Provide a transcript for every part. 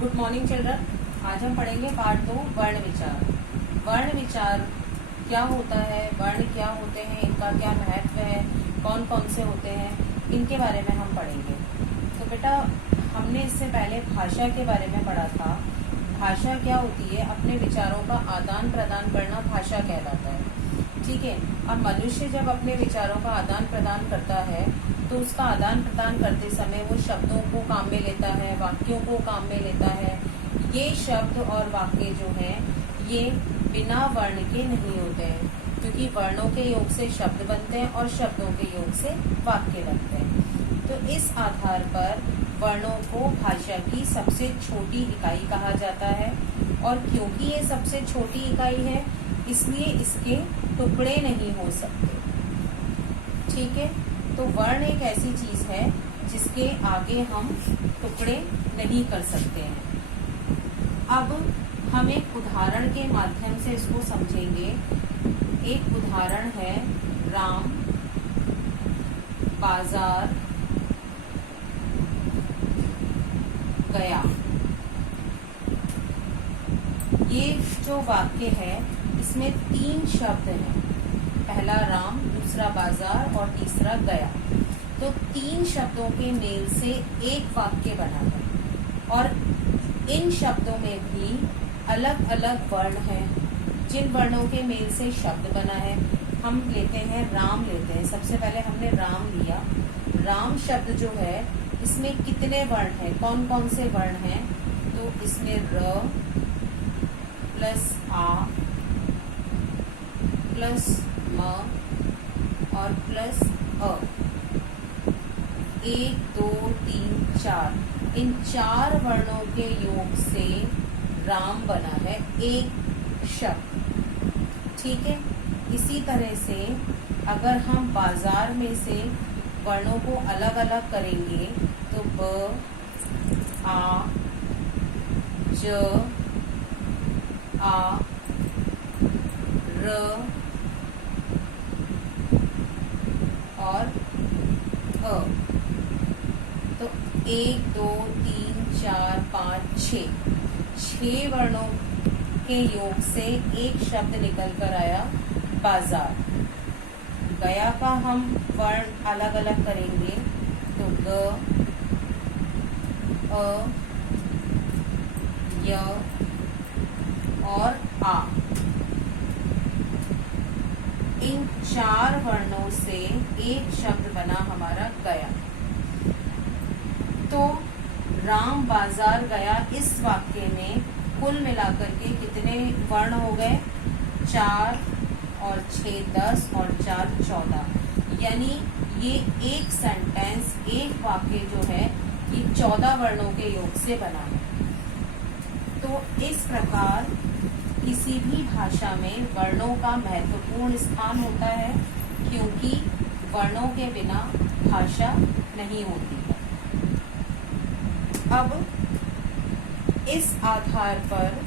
Good morning children. आज हम पढ़ेंगे पार्ट 2 वर्ण विचार। वर्ण विचार क्या होता है, वर्ण क्या होते हैं, इनका क्या महत्व है, कौन कौन से होते हैं, इनके बारे में हम पढ़ेंगे। तो बेटा हमने इससे पहले भाषा के बारे में पढ़ा था। भाषा क्या होती है, अपने विचारों का आदान प्रदान करना भाषा कहलाता है। ठीक है। अब मनुष्य जब अपने विचारों का आदान प्रदान करता है तो उसका आदान प्रदान करते समय वो शब्दों को काम में लेता है, वाक्यों को काम में लेता है। ये शब्द और वाक्य जो हैं ये बिना वर्ण के नहीं होते हैं, क्योंकि वर्णों के योग से शब्द बनते हैं और शब्दों के योग से वाक्य बनते हैं। तो इस आधार पर वर्णों को भाषा की सबसे छोटी इकाई कहा जाता है। और क्योंकि ये सबसे छोटी इकाई है इसलिए इसके टुकड़े नहीं हो सकते। ठीक है। तो वर्ण एक ऐसी चीज है जिसके आगे हम टुकड़े नहीं कर सकते हैं। अब हम एक उदाहरण के माध्यम से इसको समझेंगे। एक उदाहरण है राम बाजार गया। ये जो वाक्य है इसमें 3 शब्द हैं, पहला राम, दूसरा बाजार और तीसरा गया। तो 3 शब्दों के मेल से एक वाक्य बना है और इन शब्दों में भी अलग अलग वर्ण हैं। जिन वर्णों के मेल से शब्द बना है, हम लेते हैं राम लेते हैं। सबसे पहले हमने राम लिया। राम शब्द जो है इसमें कितने वर्ण हैं, कौन कौन से वर्ण हैं? तो इसमें र प्लस आ प्लस म और प्लस अ, 1 2 3 4, इन 4 वर्णों के योग से राम बना है एक शब्द। ठीक है। इसी तरह से अगर हम बाजार में से वर्णों को अलग अलग करेंगे तो ब आ ज आ र और अ, तो 1 2 3 4 5 6 वर्णों के योग से एक शब्द निकल कर आया बाजार। गया का हम वर्ण अलग अलग करेंगे तो ग अ य और आ, इन 4 वर्णों से एक शब्द बना हमारा गया। तो राम बाजार गया इस वाक्य में कुल मिलाकर के कितने वर्ण हो गए? 4 और 6 10 और 4 14, यानी ये एक सेंटेंस, एक वाक्य जो है ये 14 वर्णों के योग से बना है। तो इस प्रकार किसी भी भाषा में वर्णों का महत्वपूर्ण स्थान होता है, क्योंकि वर्णों के बिना भाषा नहीं होती है। अब इस आधार पर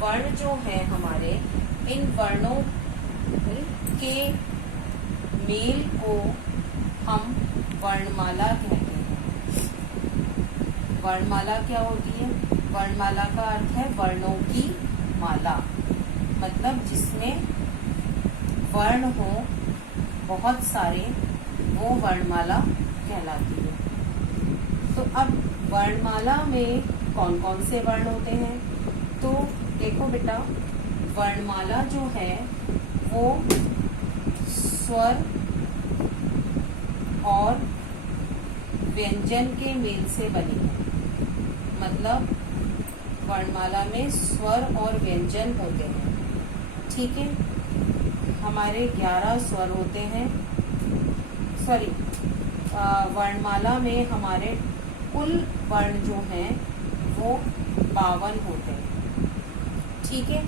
वर्ण जो है हमारे, इन वर्णों के मेल को हम वर्णमाला कहते हैं। वर्णमाला क्या होती है? वर्णमाला का अर्थ है वर्णों की माला, मतलब जिसमें वर्ण हो बहुत सारे, वो वर्णमाला कहलाती है। तो अब वर्णमाला में कौन कौन से वर्ण होते हैं? तो देखो बेटा, वर्णमाला जो है वो स्वर और व्यंजन के मेल से बनी है। मतलब वर्णमाला में स्वर और व्यंजन होते हैं। ठीक है। हमारे 11 स्वर होते हैं, वर्णमाला में हमारे कुल वर्ण जो हैं वो 52 होते हैं। ठीक है।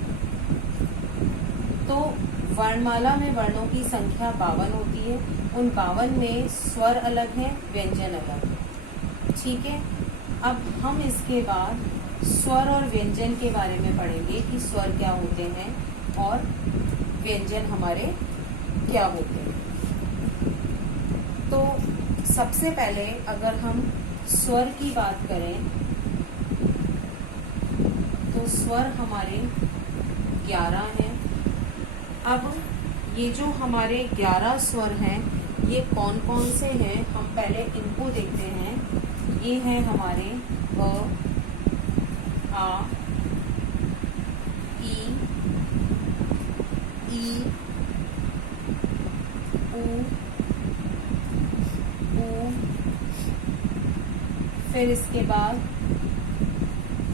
तो वर्णमाला में वर्णों की संख्या 52 होती है। उन 52 में स्वर अलग है, व्यंजन अलग है। ठीक है। अब हम इसके बाद स्वर और व्यंजन के बारे में पढ़ेंगे कि स्वर क्या होते हैं और व्यंजन हमारे क्या होते हैं। तो सबसे पहले अगर हम स्वर की बात करें तो स्वर हमारे 11 हैं। अब ये जो हमारे 11 स्वर हैं ये कौन कौन से हैं, हम पहले इनको देखते हैं। ये हैं हमारे अ, आ, ई, ऊ, फिर इसके बाद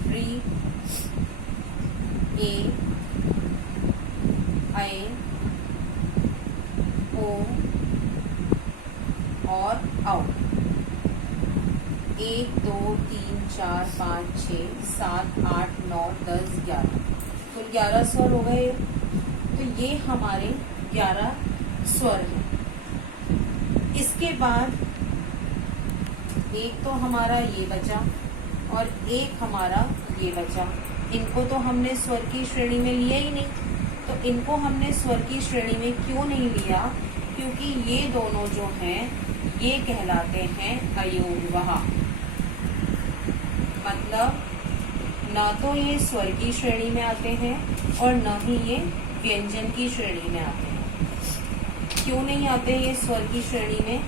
री, ए, ऐ, ओ और औ। 1 2 3 4 5 6 7 8 9 10 11, कुल 11 स्वर हो गए। तो ये हमारे 11 स्वर हैं। इसके बाद एक तो हमारा ये बचा और एक हमारा ये बचा। इनको तो हमने स्वर की श्रेणी में लिया ही नहीं। तो इनको हमने स्वर की श्रेणी में क्यों नहीं लिया? क्योंकि ये दोनों जो हैं ये कहलाते हैं अयोगवह। मतलब ना तो ये स्वर की श्रेणी में आते हैं और न ही ये व्यंजन की श्रेणी में आते हैं। क्यों नहीं आते ये स्वर की श्रेणी में?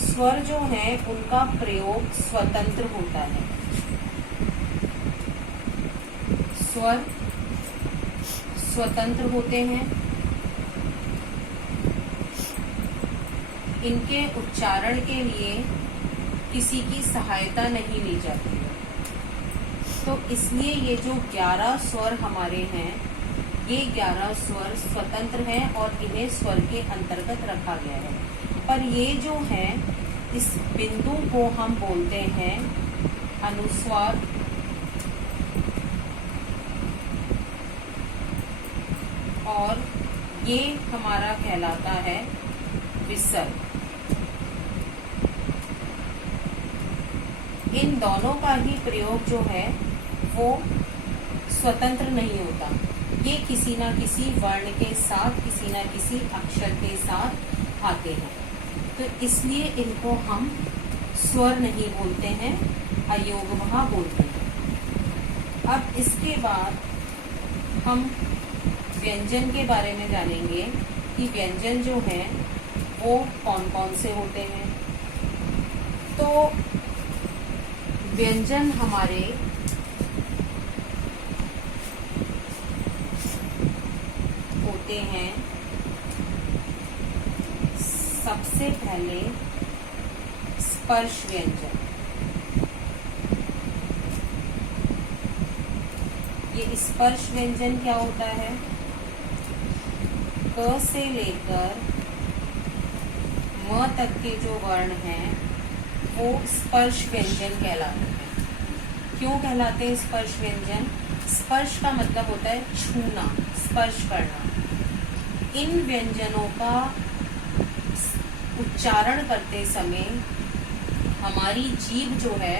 स्वर जो है उनका प्रयोग स्वतंत्र होता है। स्वर स्वतंत्र होते हैं, इनके उच्चारण के लिए किसी की सहायता नहीं ली जाती है। तो इसलिए ये जो 11 स्वर हमारे हैं ये 11 स्वर स्वतंत्र हैं और इन्हें स्वर के अंतर्गत रखा गया है। पर ये जो है इस बिंदु को हम बोलते हैं अनुस्वार और ये हमारा कहलाता है विसर्ग। इन दोनों का ही प्रयोग जो है वो स्वतंत्र नहीं होता। ये किसी ना किसी वर्ण के साथ, किसी ना किसी अक्षर के साथ आते हैं। तो इसलिए इनको हम स्वर नहीं बोलते हैं, अयोगवह बोलते हैं। अब इसके बाद हम व्यंजन के बारे में जानेंगे कि व्यंजन जो हैं वो कौन कौन से होते हैं। तो व्यंजन हमारे होते हैं सबसे पहले स्पर्श व्यंजन। ये स्पर्श व्यंजन क्या होता है? क से लेकर म तक के जो वर्ण हैं वो स्पर्श व्यंजन कहलाते हैं। क्यों कहलाते हैं स्पर्श व्यंजन? स्पर्श का मतलब होता है छूना, स्पर्श करना। इन व्यंजनों का उच्चारण करते समय हमारी जीभ जो है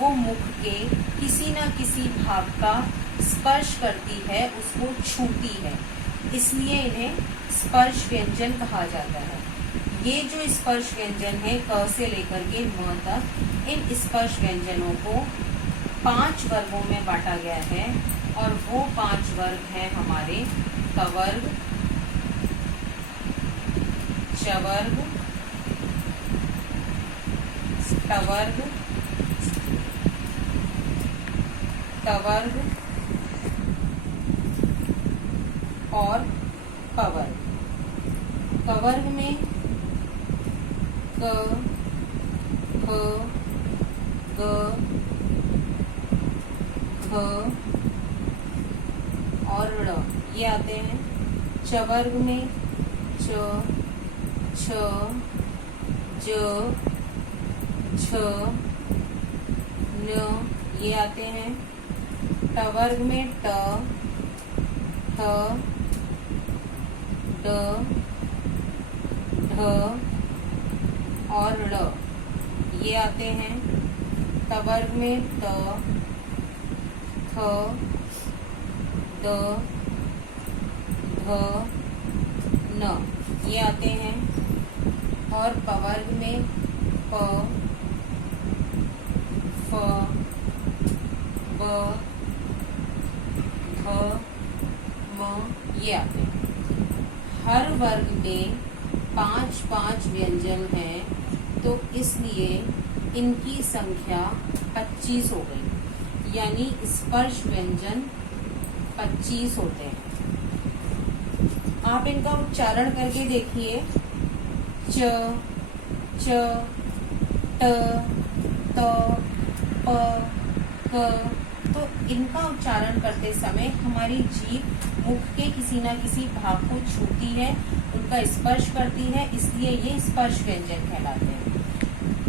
वो मुख के किसी न किसी भाग का स्पर्श करती है, उसको छूती है, इसलिए इन्हें स्पर्श व्यंजन कहा जाता है। ये जो स्पर्श व्यंजन है क से लेकर के म तक, इन स्पर्श व्यंजनों को 5 वर्गों में बांटा गया है और वो 5 वर्ग हैं हमारे कवर्ग, चवर्ग, टवर्ग, तवर्ग और कवर्ग। कवर्ग में क, ख, ग, घ और ड़ ये आते हैं। चवर्ग में च, छ, ज, छ, न ये आते हैं। टवर्ग में ट, ठ, ड, ढ और ड़ ये आते हैं। टवर्ग में त, थ, द, ध, न ये आते हैं। और पवर्ग में प, फ, ब, के आते हैं। हर वर्ग में 5-5 व्यंजन हैं, तो इसलिए इनकी संख्या 25 हो गई, यानी स्पर्श व्यंजन 25 होते हैं। आप इनका उच्चारण करके देखिए, च, च, ट, त, प, क। तो इनका उच्चारण करते समय हमारी जीभ मुख के किसी न किसी भाग को छूती है, उनका स्पर्श करती है, इसलिए ये स्पर्श व्यंजन कहलाते हैं।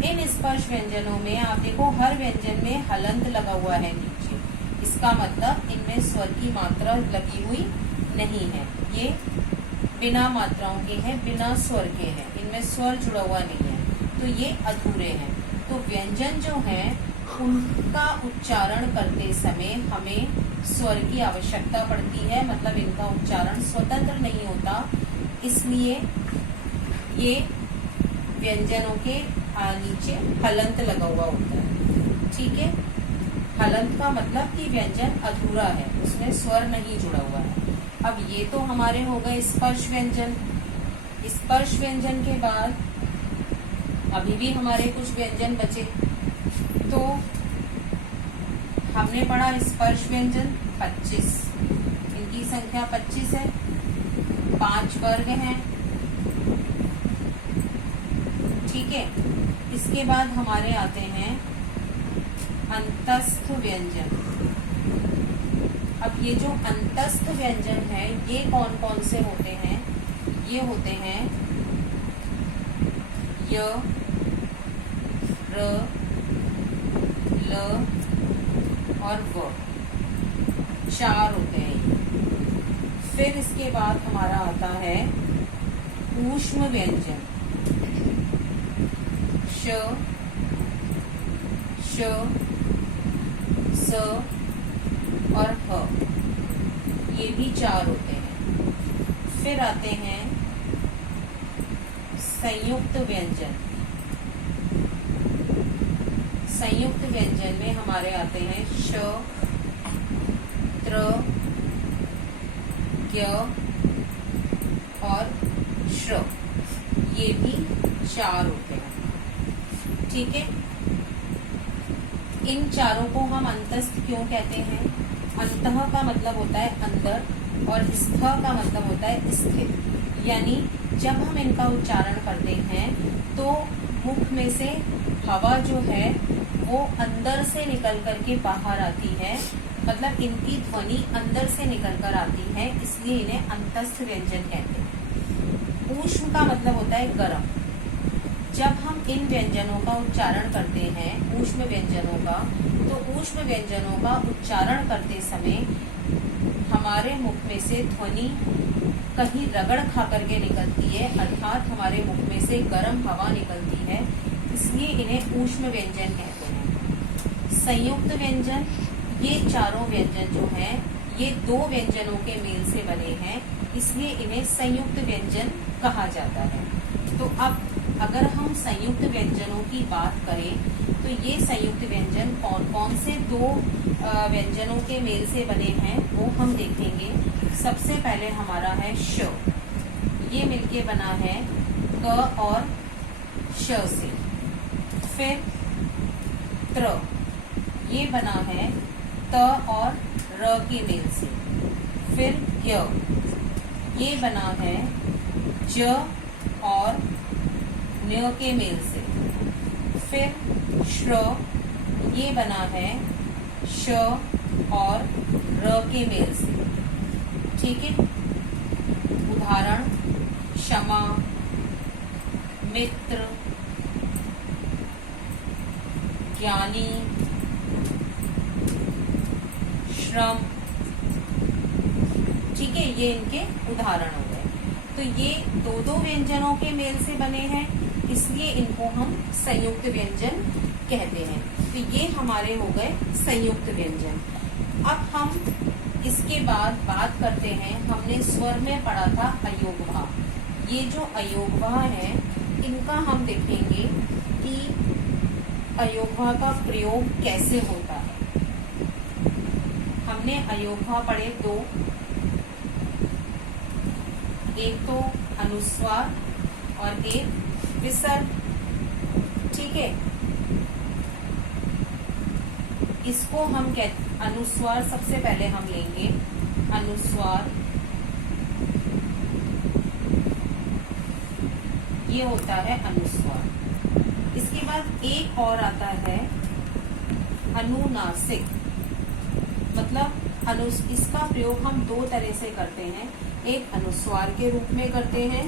इन स्पर्श व्यंजनों में आप देखो हर व्यंजन में हलंत लगा हुआ है नीचे, इसका मतलब इनमें स्वर की मात्रा लगी हुई नहीं है, ये बिना मात्राओं के हैं, बिना स्वर के हैं, इनमें स्वर जुड़ा हुआ नहीं है, तो ये अधूरे हैं। तो व्यंजन जो हैं उनका उच्चारण करते समय हमें स्वर की आवश्यकता पड़ती है, मतलब इनका उच्चारण स्वतंत्र नहीं होता, इसलिए ये व्यंजनों के नीचे हलंत लगा हुआ होता है। ठीक है, हलंत का मतलब कि व्यंजन अधूरा है, उसमें स्वर नहीं जुड़ा हुआ है। अब ये तो हमारे हो गए स्पर्श व्यंजन। स्पर्श व्यंजन के बाद अभी भी हमारे कुछ व्यंजन बचे, तो हमने पढ़ा स्पर्श व्यंजन 25, इनकी संख्या 25 है, 5 वर्ग हैं। ठीक है, इसके बाद हमारे आते हैं अंतस्थ व्यंजन। अब ये जो अंतस्थ व्यंजन है ये कौन कौन से होते हैं? ये होते हैं य, र, ल और व, 4 होते हैं। फिर इसके बाद हमारा आता है ऊष्म व्यंजन, श, श, स और ह, ये भी 4 होते हैं। फिर आते हैं संयुक्त व्यंजन। संयुक्त व्यंजन में हमारे आते हैं श, त्र, ज्ञ और श्र, ये भी 4 होते हैं। ठीक है, इन चारों को हम अंतस्थ क्यों कहते हैं? अंतः का मतलब होता है अंदर और स्थ का मतलब होता है स्थित, यानी जब हम इनका उच्चारण करते हैं तो मुख में से हवा जो है वो अंदर से निकल करके बाहर आती है, मतलब इनकी ध्वनि अंदर से निकल कर आती है, इसलिए इन्हें अंतस्थ व्यंजन कहते हैं। ऊष्म का मतलब होता है गर्म। जब हम इन व्यंजनों का उच्चारण करते हैं, ऊष्म व्यंजनों का, तो ऊष्म व्यंजनों का उच्चारण करते समय हमारे मुख में से ध्वनि कहीं रगड़ खा करके निकलती है, अर्थात हमारे मुख में से गर्म हवा निकलती है, इसलिए इन्हें ऊष्म व्यंजन कहते हैं। संयुक्त व्यंजन, ये चारों व्यंजन जो हैं ये 2 व्यंजनों के मेल से बने हैं, इसलिए इन्हें संयुक्त व्यंजन कहा जाता है। तो अब अगर हम संयुक्त व्यंजनों की बात करें तो ये संयुक्त व्यंजन कौन कौन से 2 व्यंजनों के मेल से बने हैं वो हम देखेंगे। सबसे पहले हमारा है श, ये मिलके बना है क और श से। फिर त्र, ये बना है त और र के मेल से। फिर ज्ञ, ये बना है ज और न्य के मेल से। फिर श्र, ये बना है श और र के मेल से। ठीक है, उदाहरण क्षमा, मित्र, ज्ञानी, श्रम। ठीक है, ये इनके उदाहरण हो गए। तो ये 2 व्यंजनों के मेल से बने हैं, इसलिए इनको हम संयुक्त व्यंजन कहते हैं। तो ये हमारे हो गए संयुक्त व्यंजन। अब हम इसके बाद बात करते हैं, हमने स्वर में पढ़ा था अयोगवा। ये जो अयोगवा है इनका हम देखेंगे कि अयोगवा का प्रयोग कैसे होता है। हमने अयोगवा पढ़े 2, एक तो अनुस्वार और एक विसर्ग। ठीक है, इसको हम अनुस्वार सबसे पहले हम लेंगे। अनुस्वार ये होता है अनुस्वार। इसके बाद एक और आता है अनुनासिक। मतलब इसका प्रयोग हम दो तरह से करते हैं, एक अनुस्वार के रूप में करते हैं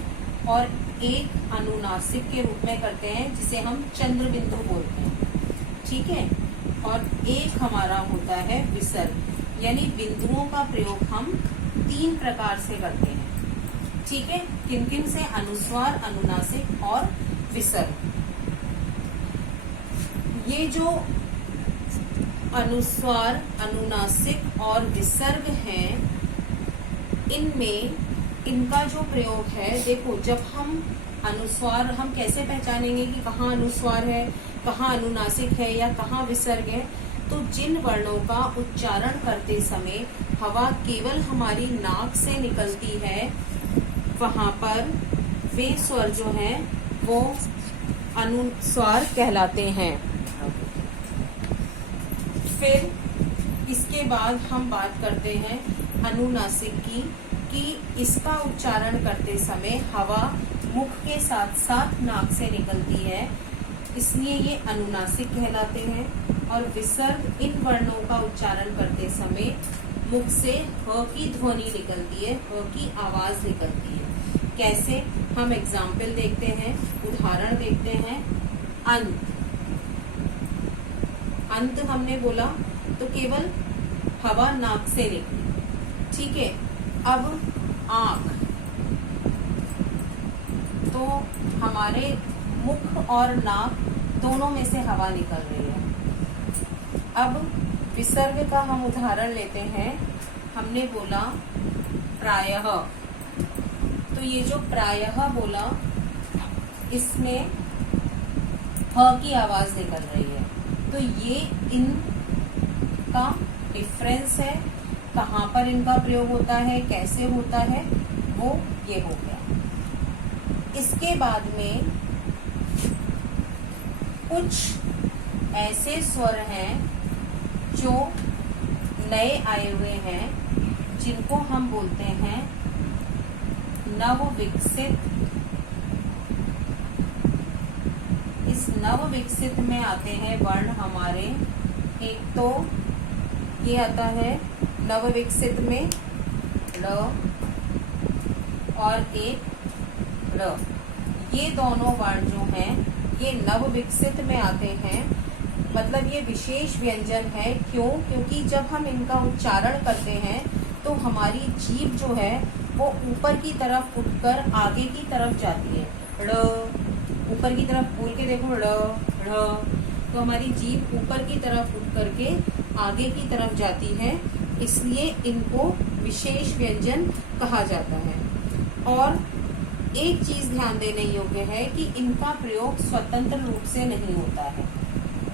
और एक अनुनासिक के रूप में करते हैं, जिसे हम चंद्र बिंदु बोलते हैं। ठीक है, और एक हमारा होता है विसर्ग, यानी बिंदुओं का प्रयोग हम 3 प्रकार से करते हैं। ठीक है, किन किन से? अनुस्वार, अनुनासिक और विसर्ग। ये जो अनुस्वार, अनुनासिक और विसर्ग हैं, इनमें इनका जो प्रयोग है, देखो जब हम अनुस्वार, हम कैसे पहचानेंगे कि कहाँ अनुस्वार है, कहाँ अनुनासिक है या कहाँ विसर्ग है? तो जिन वर्णों का उच्चारण करते समय हवा केवल हमारी नाक से निकलती है, वहां पर वे स्वर जो हैं वो अनुस्वार कहलाते हैं। फिर इसके बाद हम बात करते हैं अनुनासिक की, कि इसका उच्चारण करते समय हवा मुख के साथ साथ नाक से निकलती है, इसलिए ये अनुनासिक कहलाते हैं। और विसर्ग इन वर्णों का उच्चारण करते समय मुख से ह की ध्वनि निकलती है, ह की आवाज निकलती है। कैसे? हम एग्जाम्पल देखते हैं, उदाहरण देखते हैं। अंत, अंत हमने बोला तो केवल हवा नाक से निकली। ठीक है, अब आंख, तो हमारे मुख और नाक दोनों में से हवा निकल रही है। अब विसर्ग का हम उदाहरण लेते हैं। हमने बोला प्रायः, तो ये जो प्रायः बोला, इसमें ह की आवाज निकल रही है, तो ये इनका डिफरेंस है। कहाँ पर इनका प्रयोग होता है, कैसे होता है, वो ये हो गया। इसके बाद में कुछ ऐसे स्वर हैं जो नए आए हुए हैं, जिनको हम बोलते हैं नव विकसित। इस नव विकसित में आते हैं वर्ण हमारे, एक तो ये आता है नव विकसित में ल और एक र। ये दोनों वर्ण जो हैं ये नव विकसित में आते हैं। मतलब ये विशेष व्यंजन है। क्यों? क्योंकि जब हम इनका उच्चारण करते हैं तो हमारी जीभ जो है वो ऊपर की तरफ उठकर आगे की तरफ जाती है। ड़, ऊपर की तरफ बोल के देखो, ड़ ढ़, तो हमारी जीभ ऊपर की तरफ उठ करके आगे की तरफ जाती है, इसलिए इनको विशेष व्यंजन कहा जाता है। और एक चीज ध्यान देने योग्य है कि इनका प्रयोग स्वतंत्र रूप से नहीं होता है।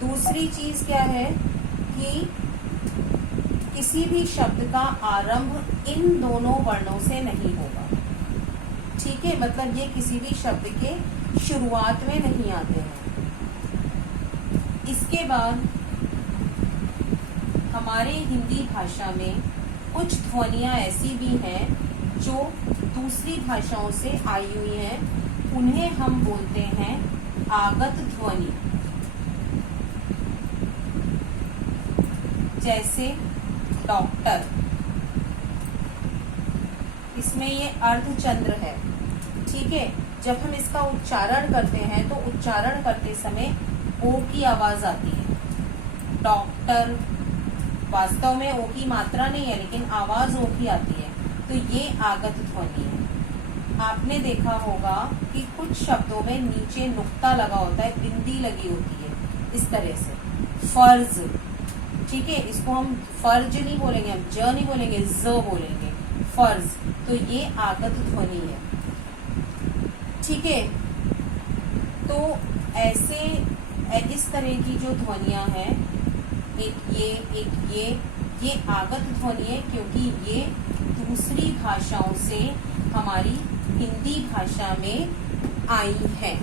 दूसरी चीज क्या है कि किसी भी शब्द का आरंभ इन दोनों वर्णों से नहीं होगा। ठीक है, मतलब ये किसी भी शब्द के शुरुआत में नहीं आते हैं। इसके बाद हमारे हिंदी भाषा में कुछ ध्वनियां ऐसी भी हैं जो दूसरी भाषाओं से आई हुई हैं, उन्हें हम बोलते हैं आगत ध्वनि। जैसे डॉक्टर, इसमें ये अर्धचंद्र है। ठीक है, जब हम इसका उच्चारण करते हैं तो उच्चारण करते समय ओ की आवाज आती है। डॉक्टर, वास्तव में ओ की मात्रा नहीं है लेकिन आवाज ओ की आती है, तो ये आगत ध्वनि है। आपने देखा होगा कि कुछ शब्दों में नीचे नुक्ता लगा होता है, बिंदी लगी होती है, इस तरह से। फर्ज, ठीक है, इसको हम फर्ज नहीं बोलेंगे, हम ज नहीं बोलेंगे, ज बोलेंगे, फर्ज, तो ये आगत ध्वनि है। ठीक है, तो ऐसे इस तरह की जो ध्वनियां हैं, एक ये ये आगत ध्वनि है क्योंकि ये दूसरी भाषाओं से हमारी हिंदी भाषा में आई है।